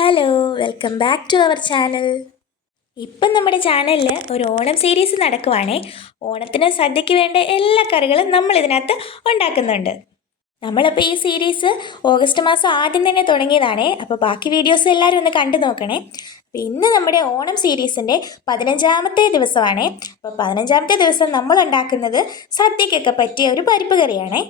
Hello, welcome back to our channel. ഇപ്പം നമ്മുടെ ചാനലിൽ ഒരു ഓണം സീരീസ് നടക്കുവാണേ. ഓണത്തിന് സദ്യയ്ക്ക് വേണ്ട എല്ലാ കറികളും നമ്മൾ ഇതിനകത്ത് ഉണ്ടാക്കുന്നുണ്ട്. നമ്മളപ്പോൾ ഈ സീരീസ് ഓഗസ്റ്റ് മാസം ആദ്യം തന്നെ തുടങ്ങിയതാണേ. അപ്പോൾ ബാക്കി വീഡിയോസ് എല്ലാവരും ഒന്ന് കണ്ടു നോക്കണേ. അപ്പോൾ ഇന്ന് നമ്മുടെ ഓണം സീരീസിൻ്റെ 15ാമത്തെ ദിവസമാണേ. അപ്പോൾ 15ാമത്തെ ദിവസം നമ്മൾ ഉണ്ടാക്കുന്നത് സദ്യക്കൊക്കെ പറ്റിയ ഒരു പരിപ്പ് കറിയാണേ.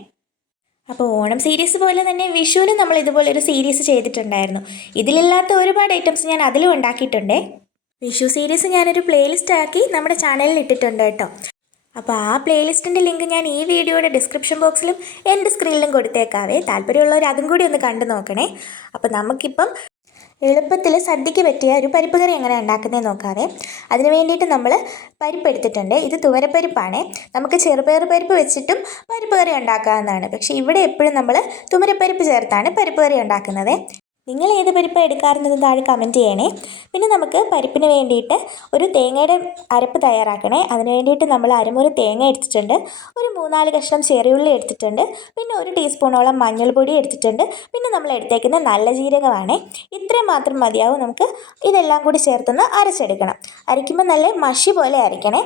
അപ്പോൾ ഓണം സീരീസ് പോലെ തന്നെ വിഷുവിന് നമ്മൾ ഇതുപോലെ ഒരു സീരീസ് ചെയ്തിട്ടുണ്ടായിരുന്നു. ഇതിലില്ലാത്ത ഒരുപാട് ഐറ്റംസ് ഞാൻ അതിലും ഉണ്ടാക്കിയിട്ടുണ്ടേ. വിഷു സീരീസ് ഞാനൊരു പ്ലേലിസ്റ്റ് ആക്കി നമ്മുടെ ചാനലിൽ ഇട്ടിട്ടുണ്ട് കേട്ടോ. അപ്പോൾ ആ പ്ലേലിസ്റ്റിൻ്റെ ലിങ്ക് ഞാൻ ഈ വീഡിയോയുടെ ഡിസ്ക്രിപ്ഷൻ ബോക്സിലും എൻ്റെ സ്ക്രീനിലും കൊടുത്തേക്കാവേ. താല്പര്യമുള്ളവർ അതും കൂടി ഒന്ന് കണ്ടു നോക്കണേ. അപ്പോൾ നമുക്കിപ്പം എളുപ്പത്തിൽ സദ്യയ്ക്ക് പറ്റിയ ഒരു പരിപ്പ് കറി എങ്ങനെ ഉണ്ടാക്കുന്നതെന്ന് നോക്കാവേ. അതിന് വേണ്ടിയിട്ട് നമ്മൾ പരിപ്പ് എടുത്തിട്ടുണ്ട്. ഇത് തുവരപ്പരിപ്പാണ്. നമുക്ക് ചെറുപയർ പരിപ്പ് വെച്ചിട്ടും പരിപ്പ് കറി ഉണ്ടാക്കാവുന്നതാണ്. പക്ഷേ ഇവിടെ എപ്പോഴും നമ്മൾ തുവരപ്പരിപ്പ് ചേർത്താണ് പരിപ്പ് കറി ഉണ്ടാക്കുന്നത്. നിങ്ങൾ ഏത് പരിപ്പാണ് എടുക്കാറുള്ളത് താഴെ കമൻറ്റ് ചെയ്യണേ. പിന്നെ നമുക്ക് പരിപ്പിന് വേണ്ടിയിട്ട് ഒരു തേങ്ങയുടെ അരപ്പ് തയ്യാറാക്കണേ. അതിന് വേണ്ടിയിട്ട് നമ്മൾ അരമുറി തേങ്ങ എടുത്തിട്ടുണ്ട്, ഒരു 3-4 കഷ്ണം ചെറിയുള്ളി എടുത്തിട്ടുണ്ട്, പിന്നെ 1 ടീസ്പൂണോളം മഞ്ഞൾപ്പൊടി എടുത്തിട്ടുണ്ട്, പിന്നെ നമ്മൾ എടുത്തേക്കുന്ന നല്ല ജീരകമാണ്. ഇത്രയും മാത്രം മതിയാവും. നമുക്ക് ഇതെല്ലാം കൂടി ചേർത്തൊന്ന് അരച്ചെടുക്കണം. അരയ്ക്കുമ്പോൾ നല്ല മഷി പോലെ അരയ്ക്കണേ.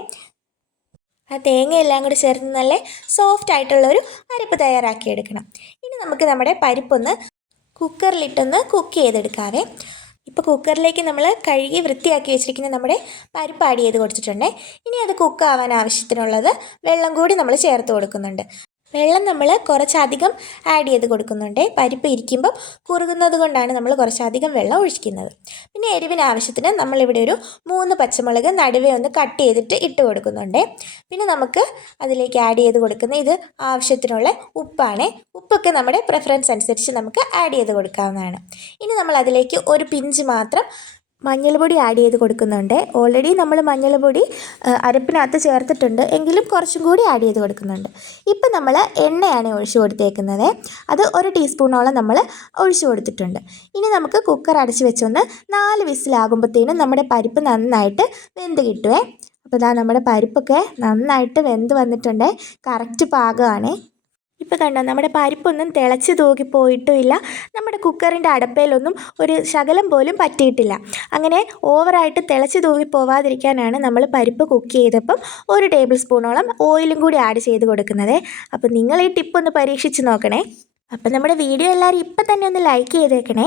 ആ തേങ്ങയെല്ലാം കൂടി ചേർത്ത് നല്ല സോഫ്റ്റ് ആയിട്ടുള്ളൊരു അരപ്പ് തയ്യാറാക്കി എടുക്കണം. ഇനി നമുക്ക് നമ്മുടെ പരിപ്പൊന്ന് കുക്കറിലിട്ടൊന്ന് കുക്ക് ചെയ്തെടുക്കാവേ. ഇപ്പോൾ കുക്കറിലേക്ക് നമ്മൾ കഴുകി വൃത്തിയാക്കി വെച്ചിരിക്കുന്ന നമ്മുടെ പരിപ്പ് ആഡ് ചെയ്ത് കൊടുത്തിട്ടുണ്ട്. ഇനി അത് കുക്കാവാൻ ആവശ്യത്തിനുള്ളത് വെള്ളം കൂടി നമ്മൾ ചേർത്ത് കൊടുക്കുന്നുണ്ട്. വെള്ളം നമ്മൾ കുറച്ചധികം ആഡ് ചെയ്ത് കൊടുക്കുന്നുണ്ട്. പരിപ്പ് ഇരിക്കുമ്പം കുറുകുന്നത് കൊണ്ടാണ് നമ്മൾ കുറച്ചധികം വെള്ളം ഒഴിക്കുന്നത്. പിന്നെ എരിവിന് ആവശ്യത്തിന് നമ്മളിവിടെ ഒരു 3 പച്ചമുളക് നടുവേ ഒന്ന് കട്ട് ചെയ്തിട്ട് ഇട്ട് കൊടുക്കുന്നുണ്ട്. പിന്നെ നമുക്ക് അതിലേക്ക് ആഡ് ചെയ്ത് കൊടുക്കുന്ന ഇത് ആവശ്യത്തിനുള്ള ഉപ്പാണ്. ഉപ്പൊക്കെ നമ്മുടെ പ്രിഫറൻസ് അനുസരിച്ച് നമുക്ക് ആഡ് ചെയ്ത് കൊടുക്കാവുന്നതാണ്. ഇനി നമ്മൾ അതിലേക്ക് ഒരു പിഞ്ച് മാത്രം മഞ്ഞൾപ്പൊടി ആഡ് ചെയ്ത് കൊടുക്കുന്നുണ്ട്. ഓൾറെഡി നമ്മൾ മഞ്ഞൾപ്പൊടി അരപ്പിനകത്ത് ചേർത്തിട്ടുണ്ട്, എങ്കിലും കുറച്ചും കൂടി ആഡ് ചെയ്ത് കൊടുക്കുന്നുണ്ട്. ഇപ്പം നമ്മൾ എണ്ണയാണ് ഒഴിച്ചു കൊടുത്തേക്കുന്നത്. അത് 1 ടീസ്പൂണോളം നമ്മൾ ഒഴിച്ചു കൊടുത്തിട്ടുണ്ട്. ഇനി നമുക്ക് കുക്കർ അടച്ച് വെച്ചൊന്ന് 4 വിസിലാകുമ്പോഴത്തേനും നമ്മുടെ പരിപ്പ് നന്നായിട്ട് വെന്ത് കിട്ടുവേ. അപ്പോൾ ഇതാ നമ്മുടെ പരിപ്പൊക്കെ നന്നായിട്ട് വെന്ത് വന്നിട്ടുണ്ട്. കറക്റ്റ് പാകമാണ്. ഇപ്പോൾ കണ്ടോ, നമ്മുടെ പരിപ്പൊന്നും തിളച്ച് തൂകിപ്പോയിട്ടുമില്ല. നമ്മുടെ കുക്കറിൻ്റെ അടപ്പയിലൊന്നും ഒരു ശകലം പോലും പറ്റിയിട്ടില്ല. അങ്ങനെ ഓവറായിട്ട് തിളച്ച് തൂകി പോവാതിരിക്കാനാണ് നമ്മൾ പരിപ്പ് കുക്ക് ചെയ്തപ്പം 1 ടേബിൾ സ്പൂണോളം ഓയിലും കൂടി ആഡ് ചെയ്ത് കൊടുക്കുന്നത്. അപ്പോൾ നിങ്ങൾ ഈ ടിപ്പൊന്ന് പരീക്ഷിച്ച് നോക്കണേ. അപ്പം നമ്മുടെ വീഡിയോ എല്ലാവരും ഇപ്പം തന്നെ ഒന്ന് ലൈക്ക് ചെയ്തേക്കണേ.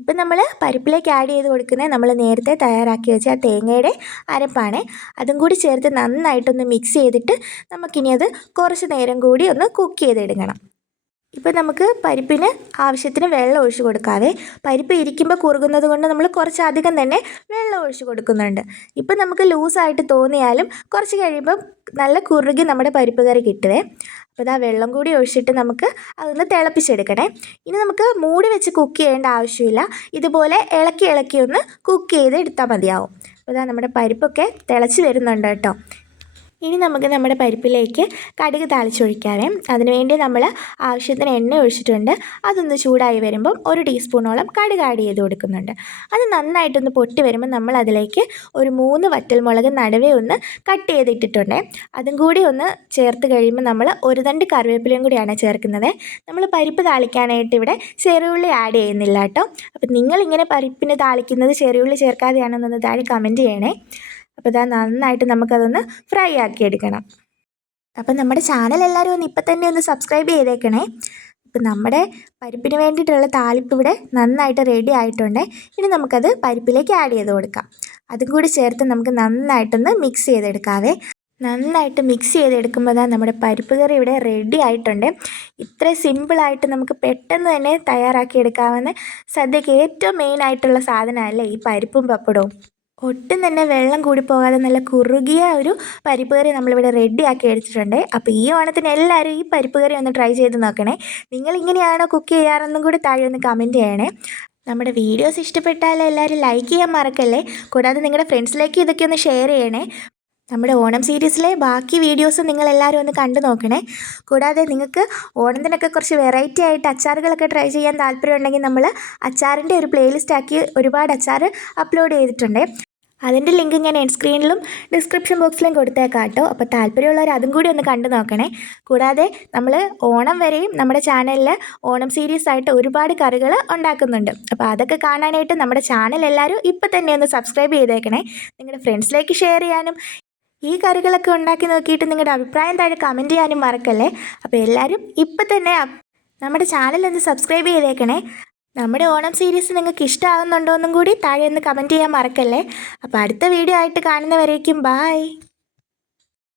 ഇപ്പം നമ്മൾ പരിപ്പിലേക്ക് ആഡ് ചെയ്ത് കൊടുക്കുന്നത് നമ്മൾ നേരത്തെ തയ്യാറാക്കി വെച്ച ആ തേങ്ങയുടെ അരപ്പാണ്. അതും കൂടി ചേർത്ത് നന്നായിട്ടൊന്ന് മിക്സ് ചെയ്തിട്ട് നമുക്കിനി അത് കുറച്ച് നേരം കൂടി ഒന്ന് കുക്ക് ചെയ്തെടുക്കണം. ഇപ്പം നമുക്ക് പരിപ്പിന് ആവശ്യത്തിന് വെള്ളം ഒഴിച്ച് കൊടുക്കാവേ. പരിപ്പ് ഇരിക്കുമ്പോൾ കുറുകുന്നത് കൊണ്ട് നമ്മൾ കുറച്ചധികം തന്നെ വെള്ളം ഒഴിച്ച് കൊടുക്കുന്നുണ്ട്. ഇപ്പം നമുക്ക് ലൂസായിട്ട് തോന്നിയാലും കുറച്ച് കഴിയുമ്പം നല്ല കുറുകി നമ്മുടെ പരിപ്പ് കറി കിട്ടുവേ. അപ്പോൾ ഇതാ വെള്ളം കൂടി ഒഴിച്ചിട്ട് നമുക്ക് അതൊന്ന് തിളപ്പിച്ചെടുക്കണേ. ഇനി നമുക്ക് മൂടി വെച്ച് കുക്ക് ചെയ്യേണ്ട ആവശ്യമില്ല. ഇതുപോലെ ഇളക്കി ഇളക്കി ഒന്ന് കുക്ക് ചെയ്ത് എടുത്താൽ മതിയാവും. അപ്പോൾ ഇതാ നമ്മുടെ പരിപ്പൊക്കെ തിളച്ച് വരുന്നുണ്ട് കേട്ടോ. ഇനി നമുക്ക് നമ്മുടെ പരിപ്പിലേക്ക് കടുക് താളിച്ചൊഴിക്കാവേ. അതിനുവേണ്ടി നമ്മൾ ആവശ്യത്തിന് എണ്ണ ഒഴിച്ചിട്ടുണ്ട്. അതൊന്ന് ചൂടായി വരുമ്പം 1 ടീസ്പൂണോളം കടുക് ആഡ് ചെയ്ത് കൊടുക്കുന്നുണ്ട്. അത് നന്നായിട്ടൊന്ന് പൊട്ടി വരുമ്പോൾ നമ്മൾ അതിലേക്ക് ഒരു 3 വറ്റൽമുളക് നടുവേ ഒന്ന് കട്ട് ചെയ്തിട്ടിട്ടുണ്ട്. അതും കൂടി ഒന്ന് ചേർത്ത് കഴിയുമ്പോൾ നമ്മൾ 1 തണ്ട് കറിവേപ്പിലയും കൂടിയാണ് ചേർക്കുന്നത്. നമ്മൾ പരിപ്പ് താളിക്കാനായിട്ട് ഇവിടെ ചെറിയുള്ളി ആഡ് ചെയ്യുന്നില്ല കേട്ടോ. അപ്പം നിങ്ങളിങ്ങനെ പരിപ്പിന് താളിക്കുന്നത് ചെറിയുള്ളി ചേർക്കാതെയാണെന്നൊന്ന് താഴെ കമൻറ്റ് ചെയ്യണേ. അപ്പോൾ ഇതാ നന്നായിട്ട് നമുക്കതൊന്ന് ഫ്രൈ ആക്കി എടുക്കണം. അപ്പം നമ്മുടെ ചാനൽ എല്ലാവരും ഒന്ന് ഇപ്പം തന്നെ ഒന്ന് സബ്സ്ക്രൈബ് ചെയ്തേക്കണേ. ഇപ്പം നമ്മുടെ പരിപ്പിന് വേണ്ടിയിട്ടുള്ള താളിപ്പ് ഇവിടെ നന്നായിട്ട് റെഡി ആയിട്ടുണ്ട്. ഇനി നമുക്കത് പരിപ്പിലേക്ക് ആഡ് ചെയ്ത് കൊടുക്കാം. അതും കൂടി ചേർത്ത് നമുക്ക് നന്നായിട്ടൊന്ന് മിക്സ് ചെയ്തെടുക്കാവേ. നന്നായിട്ട് മിക്സ് ചെയ്തെടുക്കുമ്പോൾ തന്നെ നമ്മുടെ പരിപ്പ് കറി ഇവിടെ റെഡി ആയിട്ടുണ്ട്. ഇത്ര സിമ്പിളായിട്ട് നമുക്ക് പെട്ടെന്ന് തന്നെ തയ്യാറാക്കി എടുക്കാവുന്ന സദ്യക്ക് ഏറ്റവും മെയിനായിട്ടുള്ള സാധനമല്ലേ ഈ പരിപ്പും പപ്പടവും. ഒട്ടും തന്നെ വെള്ളം കൂടി പോകാതെ നല്ല കുറുകിയ ഒരു പരിപ്പ് കറി നമ്മളിവിടെ റെഡിയാക്കി എടുത്തിട്ടുണ്ട്. അപ്പോൾ ഈ ഓണത്തിന് എല്ലാവരും ഈ പരിപ്പ് കറി ഒന്ന് ട്രൈ ചെയ്ത് നോക്കണേ. നിങ്ങളിങ്ങനെയാണോ കുക്ക് ചെയ്യാറെന്നും കൂടി താഴെ ഒന്ന് കമൻറ്റ് ചെയ്യണേ. നമ്മുടെ വീഡിയോസ് ഇഷ്ടപ്പെട്ടാൽ എല്ലാവരും ലൈക്ക് ചെയ്യാൻ മറക്കല്ലേ. കൂടാതെ നിങ്ങളുടെ ഫ്രണ്ട്സിലേക്ക് ഇതൊക്കെ ഒന്ന് ഷെയർ ചെയ്യണേ. നമ്മുടെ ഓണം സീരീസിലെ ബാക്കി വീഡിയോസ് നിങ്ങളെല്ലാവരും ഒന്ന് കണ്ടു നോക്കണേ. കൂടാതെ നിങ്ങൾക്ക് ഓണത്തിനൊക്കെ കുറച്ച് വെറൈറ്റി ആയിട്ട് അച്ചാറുകളൊക്കെ ട്രൈ ചെയ്യാൻ താല്പര്യമുണ്ടെങ്കിൽ നമ്മൾ അച്ചാറിൻ്റെ ഒരു പ്ലേലിസ്റ്റ് ആക്കി ഒരുപാട് അച്ചാർ അപ്ലോഡ് ചെയ്തിട്ടുണ്ട്. അതിൻ്റെ ലിങ്ക് ഞാൻ എൻ സ്ക്രീനിലും ഡിസ്ക്രിപ്ഷൻ ബോക്സിലും കൊടുത്തേക്കാം കേട്ടോ. അപ്പോൾ താല്പര്യമുള്ളവർ അതും കൂടി ഒന്ന് കണ്ടു നോക്കണേ. കൂടാതെ നമ്മൾ ഓണം വരെയും നമ്മുടെ ചാനലിൽ ഓണം സീരീസ് ആയിട്ട് ഒരുപാട് കറികൾ ഉണ്ടാക്കുന്നുണ്ട്. അപ്പോൾ അതൊക്കെ കാണാനായിട്ട് നമ്മുടെ ചാനൽ എല്ലാവരും ഇപ്പം തന്നെ ഒന്ന് സബ്സ്ക്രൈബ് ചെയ്തേക്കണേ. നിങ്ങളുടെ ഫ്രണ്ട്സിലേക്ക് ഷെയർ ചെയ്യാനും ഈ കറികളൊക്കെ ഉണ്ടാക്കി നോക്കിയിട്ട് നിങ്ങളുടെ അഭിപ്രായം താഴെ കമൻറ്റ് ചെയ്യാനും മറക്കല്ലേ. അപ്പോൾ എല്ലാവരും ഇപ്പം തന്നെ നമ്മുടെ ചാനൽ ഒന്ന് സബ്സ്ക്രൈബ് ചെയ്തേക്കണേ. നമ്മുടെ ഓണം സീരീസ് നിങ്ങൾക്ക് ഇഷ്ടമാകുന്നുണ്ടോ എന്നും കൂടി താഴെ ഒന്ന് കമൻറ്റ് ചെയ്യാൻ മറക്കല്ലേ. അപ്പോൾ അടുത്ത വീഡിയോ ആയിട്ട് കാണുന്നവരേക്കും ബായ്.